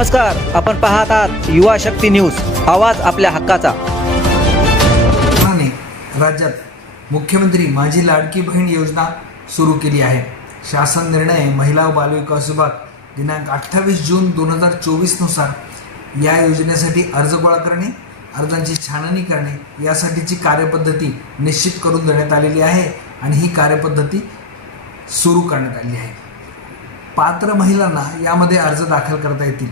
नमस्कार आपण पाहत आहात युवा शक्ती न्यूज आवाज आपल्या हक्काचा राज्यात मुख्यमंत्री माझी लाडकी बहीण योजना सुरू केली आहे शासन निर्णय महिला व बालविकास विभाग दिनांक अठ्ठावीस जून दोन हजार चोवीसनुसार या योजनेसाठी अर्ज गोळा करणे अर्जांची छाननी करणे यासाठीची कार्यपद्धती निश्चित करून देण्यात आलेली आहे आणि ही कार्यपद्धती सुरू करण्यात आली आहे पात्र महिलांना यामध्ये अर्ज दाखल करता येतील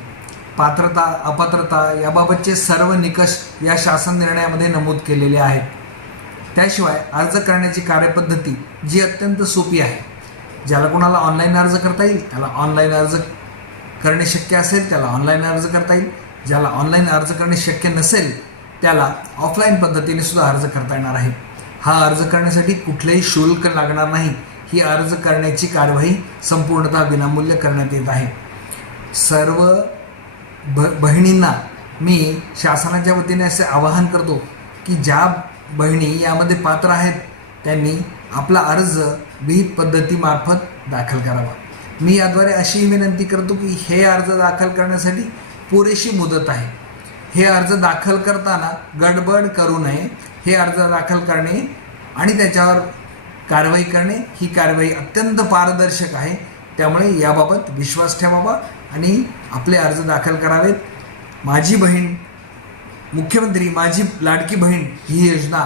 पात्रता अपात्रता याबाबतचे सर्व निकष या शासन निर्णयामध्ये नमूद केलेले आहेत त्याशिवाय अर्ज करण्याची कार्यपद्धती जी अत्यंत सोपी आहे ज्याला कोणाला ऑनलाईन अर्ज करता येईल त्याला ऑनलाईन अर्ज करणे शक्य असेल त्याला ऑनलाईन अर्ज करता येईल ज्याला ऑनलाईन अर्ज करणे शक्य नसेल त्याला ऑफलाईन पद्धतीने सुद्धा अर्ज करता येणार आहे हा अर्ज करण्यासाठी कुठलेही शुल्क लागणार नाही ही अर्ज करण्याची कारवाई संपूर्णतः विनामूल्य करण्यात येत आहे सर्व ब बहिणींना मी शासनाच्या वतीने असे आवाहन करतो की ज्या बहिणी यामध्ये पात्र आहेत त्यांनी आपला अर्ज विहित पद्धतीमार्फत दाखल करावा मी याद्वारे अशीही विनंती करतो की हे अर्ज दाखल करण्यासाठी पुरेशी मुदत आहे हे अर्ज दाखल करताना गडबड करू नये हे अर्ज दाखल करणे आणि त्याच्यावर कारवाई करणे ही कारवाई अत्यंत पारदर्शक आहे त्यामुळे याबाबत विश्वास ठेवावा आणि आपले अर्ज दाखल करावेत माझी बहीण मुख्यमंत्री माझी लाडकी बहीण ही योजना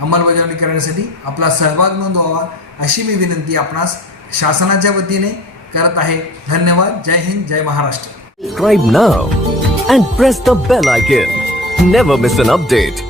अंमलबजावणी करण्यासाठी आपला सहभाग नोंदवावा अशी मी विनंती आपणास शासनाच्या वतीने करत आहे धन्यवाद जय हिंद जय महाराष्ट्र